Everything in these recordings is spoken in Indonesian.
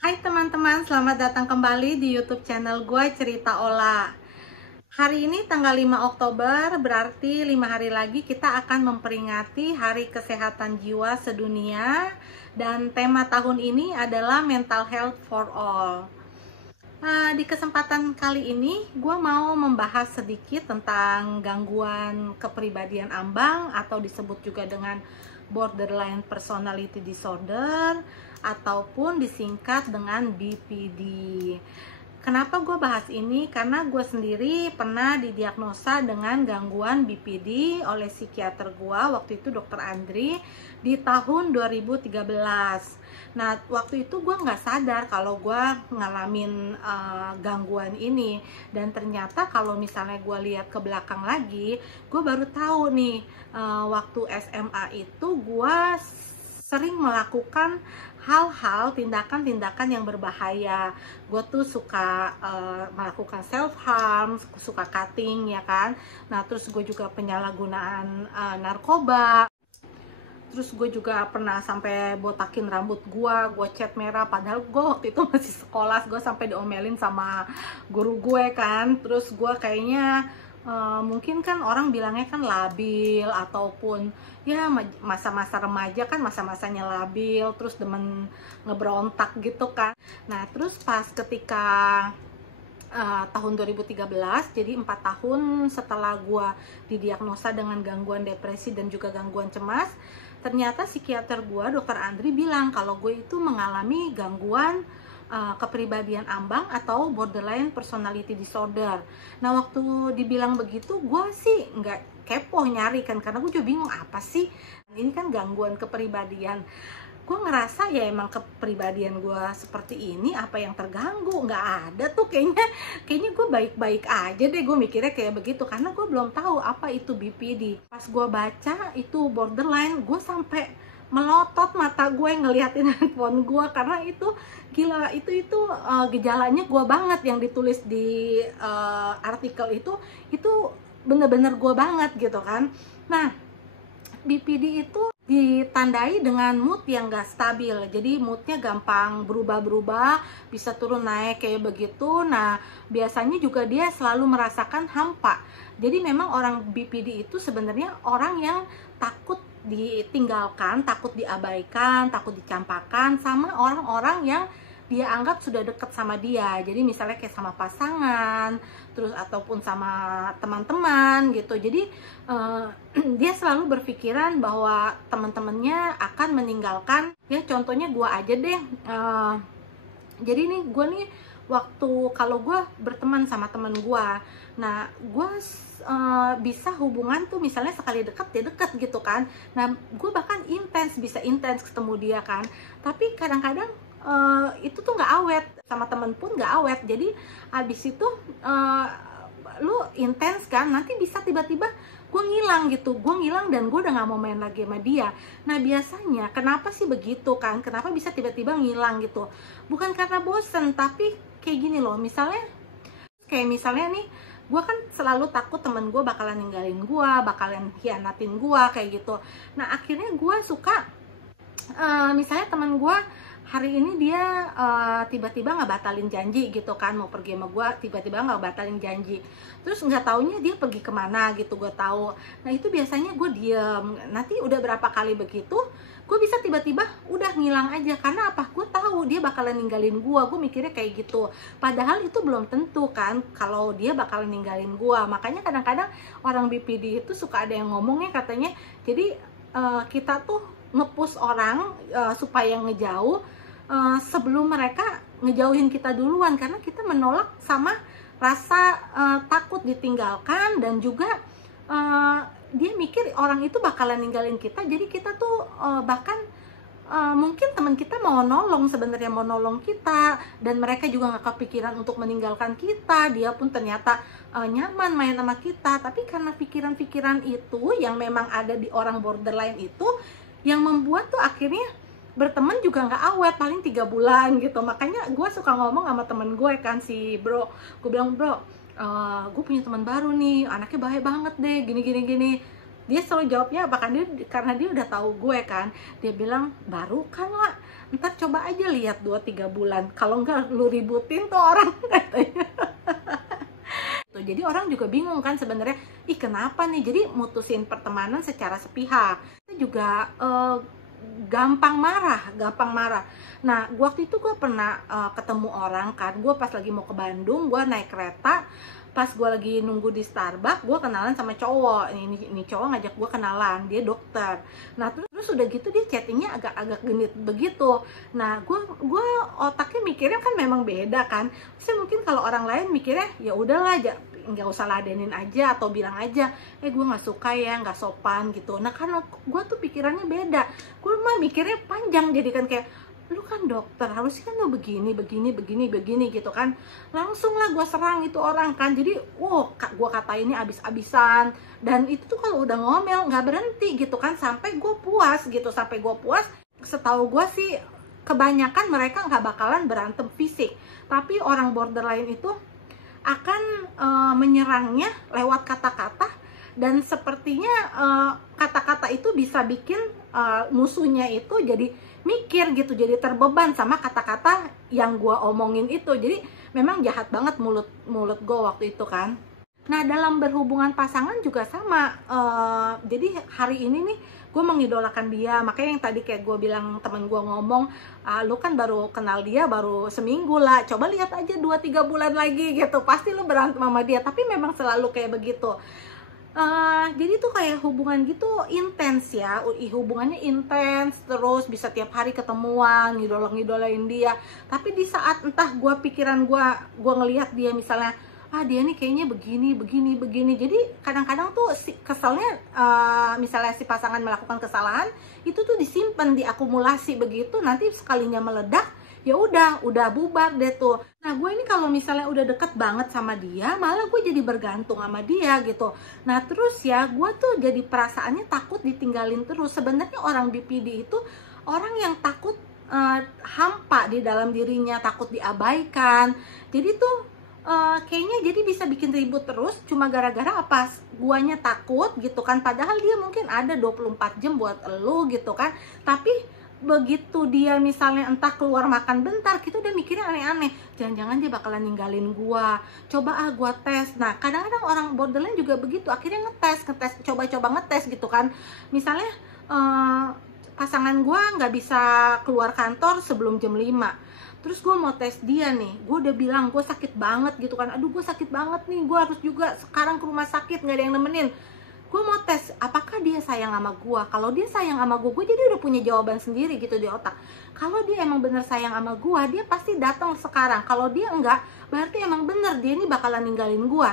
Hai teman-teman, selamat datang kembali di YouTube channel gue Cerita Ola. Hari ini tanggal 5 Oktober, berarti 5 hari lagi kita akan memperingati Hari Kesehatan Jiwa Sedunia. Dan tema tahun ini adalah Mental Health for All. Nah, di kesempatan kali ini gue mau membahas sedikit tentang gangguan kepribadian ambang atau disebut juga dengan borderline personality disorder ataupun disingkat dengan BPD. Kenapa gue bahas ini? Karena gue sendiri pernah didiagnosa dengan gangguan BPD oleh psikiater gue, waktu itu Dr. Andri, di tahun 2013. Nah, waktu itu gue nggak sadar kalau gue ngalamin gangguan ini. Dan ternyata kalau misalnya gue lihat ke belakang lagi, gue baru tahu nih, waktu SMA itu gue sering melakukan hal-hal, tindakan-tindakan yang berbahaya. Gue tuh suka melakukan self harm, suka cutting ya kan. Nah terus gue juga penyalahgunaan narkoba. Terus gue juga pernah sampai botakin rambut gue cat merah, padahal gue waktu itu masih sekolah. Gue sampai diomelin sama guru gue kan. Terus gue kayaknya mungkin kan orang bilangnya kan labil, ataupun ya masa-masa remaja kan masa-masanya labil, terus demen ngeberontak gitu kan. Nah terus pas ketika tahun 2013, jadi 4 tahun setelah gue didiagnosa dengan gangguan depresi dan juga gangguan cemas, ternyata psikiater gue, Dr. Andri, bilang kalau gue itu mengalami gangguan kepribadian ambang atau borderline personality disorder. Nah waktu dibilang begitu, gue sih nggak kepo nyari kan, karena gue juga bingung apa sih ini, kan gangguan kepribadian. Gue ngerasa ya emang kepribadian gue seperti ini, apa yang terganggu? Nggak ada tuh, kayaknya gue baik-baik aja deh, gue mikirnya kayak begitu, karena gue belum tahu apa itu BPD. Pas gue baca itu borderline, gue sampai melotot mata gue ngeliatin handphone gue, karena itu gila, itu gejalanya gue banget yang ditulis di artikel itu bener-bener gue banget gitu kan. Nah BPD itu ditandai dengan mood yang gak stabil, jadi moodnya gampang berubah-berubah, bisa turun naik kayak begitu. Nah biasanya juga dia selalu merasakan hampa. Jadi memang orang BPD itu sebenarnya orang yang takut ditinggalkan, takut diabaikan, takut dicampakkan sama orang-orang yang dia anggap sudah deket sama dia. Jadi misalnya kayak sama pasangan, terus ataupun sama teman-teman gitu. Jadi dia selalu berpikiran bahwa teman-temannya akan meninggalkan. Ya contohnya gue aja deh. Jadi nih gue nih waktu kalau gue berteman sama teman gue, nah gue bisa hubungan tuh misalnya sekali deket ya deket gitu kan. Nah gue bahkan bisa intens ketemu dia kan, tapi kadang-kadang itu tuh nggak awet, sama temen pun nggak awet. Jadi abis itu lu intens kan, nanti bisa tiba-tiba gue ngilang gitu, gue ngilang dan gue udah nggak mau main lagi sama dia. Nah biasanya kenapa sih begitu kan, kenapa bisa tiba-tiba ngilang gitu? Bukan karena bosen, tapi kayak gini loh, misalnya nih gue kan selalu takut temen gue bakalan ninggalin gue, bakalan hianatin gue kayak gitu. Nah akhirnya gue suka misalnya temen gue hari ini dia tiba-tiba nggak batalin janji gitu kan, mau pergi sama gue, tiba-tiba nggak batalin janji, terus nggak taunya dia pergi kemana gitu, gue tahu. Nah itu biasanya gue diem. Nanti udah berapa kali begitu, gue bisa tiba-tiba udah ngilang aja. Karena apa? Gue tahu dia bakalan ninggalin gue mikirnya kayak gitu. Padahal itu belum tentu kan kalau dia bakalan ninggalin gue. Makanya kadang-kadang orang BPD itu suka ada yang ngomongnya katanya, jadi kita tuh nge-push orang supaya ngejauh sebelum mereka ngejauhin kita duluan, karena kita menolak sama rasa takut ditinggalkan, dan juga dia mikir orang itu bakalan ninggalin kita. Jadi kita tuh bahkan mungkin teman kita mau nolong, sebenarnya mau nolong kita, dan mereka juga nggak kepikiran untuk meninggalkan kita. Dia pun ternyata nyaman main sama kita, tapi karena pikiran-pikiran itu yang memang ada di orang borderline itu yang membuat tuh akhirnya berteman juga nggak awet, paling 3 bulan gitu. Makanya gue suka ngomong sama temen gue kan, si bro, gue bilang, bro, gue punya teman baru nih, anaknya baik banget deh, gini. Dia selalu jawabnya apa kan, karena dia udah tahu gue kan, dia bilang, baru kan lah, ntar coba aja lihat 2-3 bulan, kalau enggak lu ributin tuh orang katanya. Jadi orang juga bingung kan sebenarnya, ih kenapa nih, jadi mutusin pertemanan secara sepihak. Itu juga gampang marah. Nah, waktu itu gue pernah ketemu orang kan, gue pas lagi mau ke Bandung, gue naik kereta, pas gue lagi nunggu di Starbucks, gue kenalan sama cowok. Ini cowok ngajak gue kenalan, dia dokter. Nah, terus udah gitu dia chattingnya agak genit begitu. Nah, gue otaknya mikirnya kan memang beda kan. Saya mungkin kalau orang lain mikirnya ya udahlah, nggak usah ladenin aja atau bilang aja, gue nggak suka ya, nggak sopan gitu. Nah, karena gue tuh pikirannya beda, gue mah mikirnya panjang, jadi kan kayak, lu kan dokter, harusnya kan lu begini gitu kan. Langsung lah gue serang itu orang kan. Jadi gue katainnya abis-abisan. Dan itu tuh kalau udah ngomel nggak berhenti gitu kan, sampai gue puas gitu. Setahu gue sih kebanyakan mereka nggak bakalan berantem fisik, tapi orang borderline itu akan menyerangnya lewat kata-kata. Dan sepertinya kata-kata itu bisa bikin musuhnya itu jadi mikir gitu, jadi terbeban sama kata-kata yang gue omongin itu. Jadi memang jahat banget mulut gue waktu itu kan. Nah, dalam berhubungan pasangan juga sama. Jadi hari ini nih gue mengidolakan dia. Makanya yang tadi kayak gue bilang, temen gue ngomong, lu kan baru kenal dia baru seminggu lah, coba lihat aja 2-3 bulan lagi gitu, pasti lu berantem sama dia. Tapi memang selalu kayak begitu. Jadi tuh kayak hubungan gitu intens ya, hubungannya intens, terus bisa tiap hari ketemuan, ngidolain dia. Tapi di saat entah pikiran gue ngelihat dia misalnya, dia nih kayaknya begini, jadi kadang-kadang tuh keselnya, misalnya si pasangan melakukan kesalahan itu tuh disimpan, diakumulasi begitu, nanti sekalinya meledak ya udah bubar deh tuh. Nah, gue ini kalau misalnya udah deket banget sama dia, malah gue jadi bergantung sama dia gitu. Nah, terus ya gue tuh jadi perasaannya takut ditinggalin terus. Sebenarnya orang BPD itu orang yang takut hampa di dalam dirinya, takut diabaikan. Jadi tuh kayaknya jadi bisa bikin ribut terus cuma gara-gara apa? Guanya takut gitu kan, padahal dia mungkin ada 24 jam buat elu gitu kan. Tapi begitu dia misalnya entah keluar makan bentar, kita udah mikirnya aneh-aneh, jangan-jangan dia bakalan ninggalin gua, coba gua tes. Nah, kadang-kadang orang borderline juga begitu, akhirnya ngetes, coba-coba ngetes gitu kan. Misalnya pasangan gua nggak bisa keluar kantor sebelum jam 5, terus gue mau tes dia nih, gue udah bilang gue sakit banget gitu kan, aduh gue sakit banget nih, gue harus juga sekarang ke rumah sakit, nggak ada yang nemenin. Gue mau tes apakah dia sayang sama gue. Kalau dia sayang sama gue jadi udah punya jawaban sendiri gitu di otak. Kalau dia emang bener sayang sama gue, dia pasti datang sekarang. Kalau dia enggak, berarti emang bener dia ini bakalan ninggalin gue.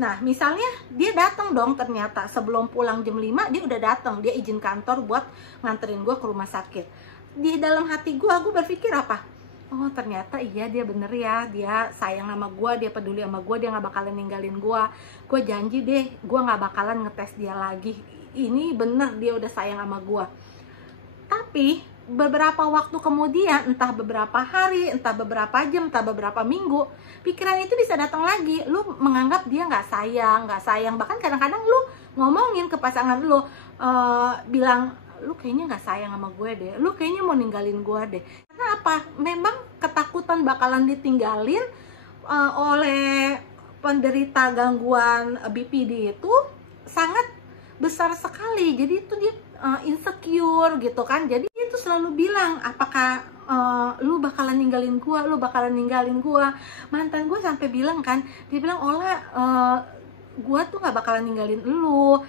Nah, misalnya dia datang dong, ternyata sebelum pulang jam 5 dia udah datang, dia izin kantor buat nganterin gue ke rumah sakit. Di dalam hati gue berpikir apa? Oh, ternyata iya dia bener ya, dia sayang sama gue, dia peduli sama gue, dia gak bakalan ninggalin gue. Gue janji deh, gue gak bakalan ngetes dia lagi. Ini bener dia udah sayang sama gue. Tapi beberapa waktu kemudian, entah beberapa hari, entah beberapa jam, entah beberapa minggu, pikiran itu bisa datang lagi. Lu menganggap dia gak sayang. Bahkan kadang-kadang lu ngomongin ke pasangan lu, bilang, lu kayaknya gak sayang sama gue deh, lu kayaknya mau ninggalin gue deh. Karena apa? Memang ketakutan bakalan ditinggalin oleh penderita gangguan BPD itu sangat besar sekali. Jadi itu dia insecure gitu kan. Jadi dia tuh selalu bilang, apakah lu bakalan ninggalin gue, lu bakalan ninggalin gue. Mantan gue sampai bilang kan, dia bilang, Ola, gue tuh gak bakalan ninggalin lu.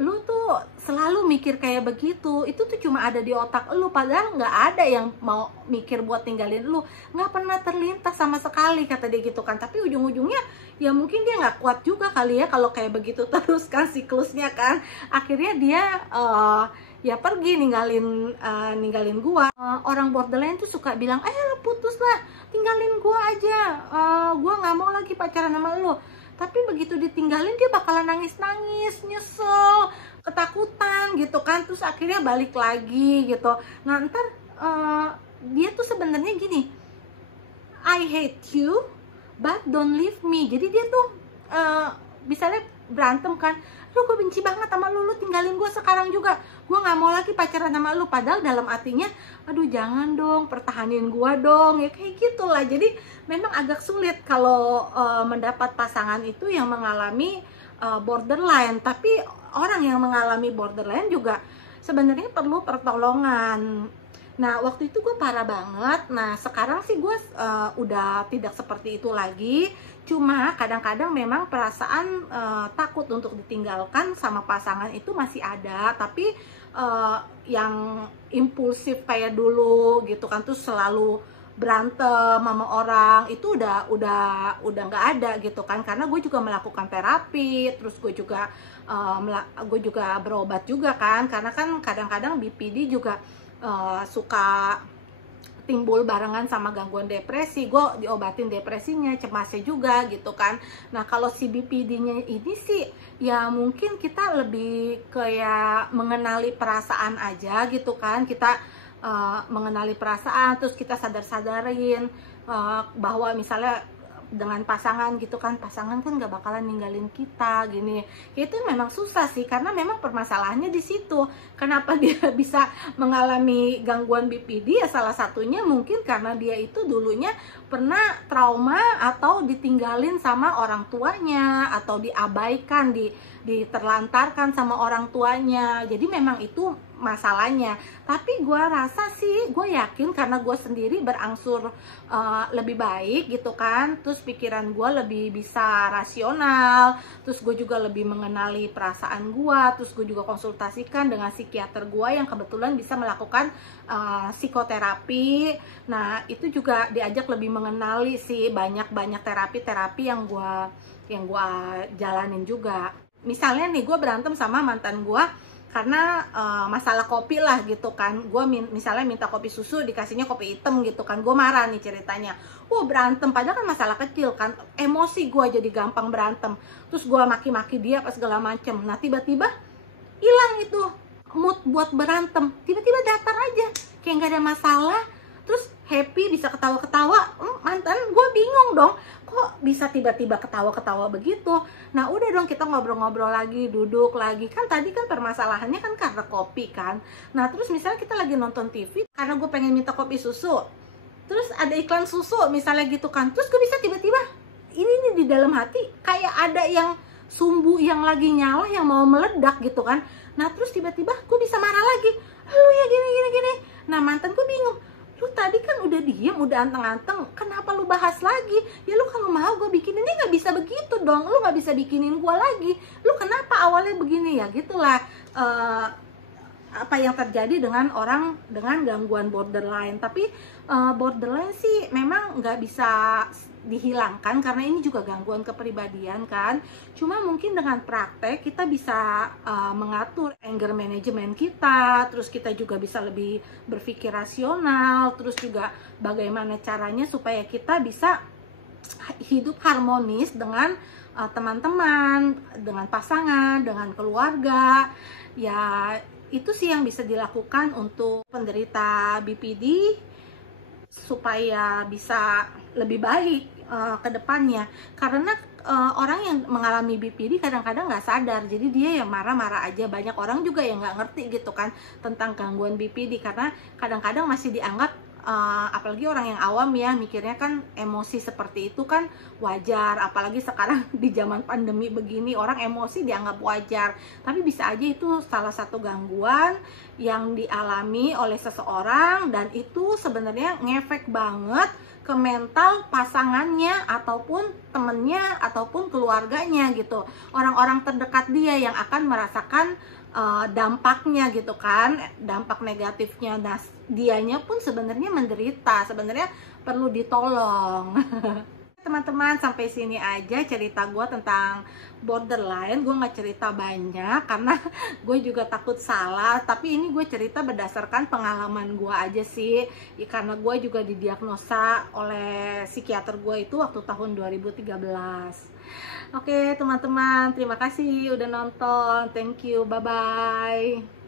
Lu tuh selalu mikir kayak begitu, itu tuh cuma ada di otak lu, padahal nggak ada yang mau mikir buat tinggalin lu, nggak pernah terlintas sama sekali, kata dia gitu kan. Tapi ujung-ujungnya ya mungkin dia nggak kuat juga kali ya kalau kayak begitu terus kan siklusnya kan. Akhirnya dia ya pergi ninggalin gua. Orang borderline tuh suka bilang, putus lah, tinggalin gua aja, gua nggak mau lagi pacaran sama lu. Tapi begitu ditinggalin dia bakalan nangis-nangis, nyesel, ketakutan gitu kan. Terus akhirnya balik lagi gitu. Nah, ntar dia tuh sebenarnya gini, I hate you but don't leave me. Jadi dia tuh misalnya berantem kan, aduh gue benci banget sama lu tinggalin gue sekarang juga, gue nggak mau lagi pacaran sama lu. Padahal dalam artinya, aduh jangan dong, pertahanin gue dong, ya kayak gitulah. Jadi memang agak sulit kalau mendapat pasangan itu yang mengalami borderline. Tapi orang yang mengalami borderline juga sebenarnya perlu pertolongan. Nah waktu itu gue parah banget. Nah sekarang sih gue udah tidak seperti itu lagi. Cuma kadang-kadang memang perasaan takut untuk ditinggalkan sama pasangan itu masih ada. Tapi yang impulsif kayak dulu gitu kan, tuh selalu berantem sama orang itu udah nggak ada gitu kan. Karena gue juga melakukan terapi, terus gue juga berobat juga kan. Karena kan kadang-kadang BPD juga suka timbul barengan sama gangguan depresi. Gue diobatin depresinya, cemasnya juga gitu kan. Nah kalau si BPD-nya ini sih ya mungkin kita lebih kayak mengenali perasaan aja gitu kan. Kita mengenali perasaan, terus kita sadar-sadarin bahwa misalnya dengan pasangan gitu kan, pasangan kan gak bakalan ninggalin kita gini. Itu memang susah sih, karena memang permasalahannya di situ. Kenapa dia bisa mengalami gangguan BPD? Ya salah satunya mungkin karena dia itu dulunya pernah trauma atau ditinggalin sama orang tuanya, atau diabaikan, diterlantarkan sama orang tuanya. Jadi memang itu masalahnya. Tapi gue rasa sih, gue yakin karena gue sendiri berangsur lebih baik gitu kan, terus pikiran gue lebih bisa rasional, terus gue juga lebih mengenali perasaan gue, terus gue juga konsultasikan dengan psikiater gue yang kebetulan bisa melakukan psikoterapi. Nah itu juga diajak lebih mengenali sih banyak terapi yang gue jalanin juga. Misalnya nih, gue berantem sama mantan gue karena masalah kopi lah gitu kan. Gue misalnya minta kopi susu, dikasihnya kopi hitam gitu kan. Gue marah nih ceritanya. Berantem, padahal kan masalah kecil kan. Emosi gue jadi gampang berantem. Terus gue maki-maki dia apa segala macem. Nah tiba-tiba hilang itu mood buat berantem. Tiba-tiba datar aja, kayak gak ada masalah. Terus happy, bisa ketawa-ketawa. Mantan gue bingung dong, kok bisa tiba-tiba ketawa-ketawa begitu. Nah udah dong, kita ngobrol-ngobrol lagi, duduk lagi. Kan tadi kan permasalahannya kan karena kopi kan. Nah terus misalnya kita lagi nonton TV, karena gue pengen minta kopi susu, terus ada iklan susu misalnya gitu kan. Terus gue bisa tiba-tiba, ini nih di dalam hati kayak ada yang sumbu yang lagi nyala, yang mau meledak gitu kan. Nah terus tiba-tiba gue bisa marah lagi, lu ya gini. Nah mantan gue bingung, lu tadi kan udah diem, udah anteng-anteng, kenapa lu bahas lagi? Ya lu kalau mau gue bikinin, ini nggak bisa begitu dong, lu nggak bisa bikinin gue lagi. Lu kenapa awalnya begini? Ya gitulah apa yang terjadi dengan orang dengan gangguan borderline. Tapi borderline sih memang nggak bisa dihilangkan karena ini juga gangguan kepribadian kan. Cuma mungkin dengan praktek kita bisa mengatur anger management kita, terus kita juga bisa lebih berpikir rasional, terus juga bagaimana caranya supaya kita bisa hidup harmonis dengan teman-teman, dengan pasangan, dengan keluarga. Ya itu sih yang bisa dilakukan untuk penderita BPD supaya bisa lebih baik ke depannya. Karena orang yang mengalami BPD kadang-kadang nggak sadar, jadi dia yang marah-marah aja. Banyak orang juga yang nggak ngerti gitu kan tentang gangguan BPD, karena kadang-kadang masih dianggap apalagi orang yang awam ya, mikirnya kan emosi seperti itu kan wajar. Apalagi sekarang di zaman pandemi begini, orang emosi dianggap wajar. Tapi bisa aja itu salah satu gangguan yang dialami oleh seseorang, dan itu sebenarnya ngefek banget ke mental pasangannya ataupun temennya ataupun keluarganya gitu. Orang-orang terdekat dia yang akan merasakan dampaknya gitu kan, dampak negatifnya. Nah dianya pun sebenarnya menderita, sebenarnya perlu ditolong. Teman-teman, sampai sini aja cerita gue tentang borderline. Gue nggak cerita banyak karena gue juga takut salah, tapi ini gue cerita berdasarkan pengalaman gue aja sih ya, karena gue juga didiagnosa oleh psikiater gue itu waktu tahun 2013. Oke teman-teman, terima kasih udah nonton, thank you, bye-bye.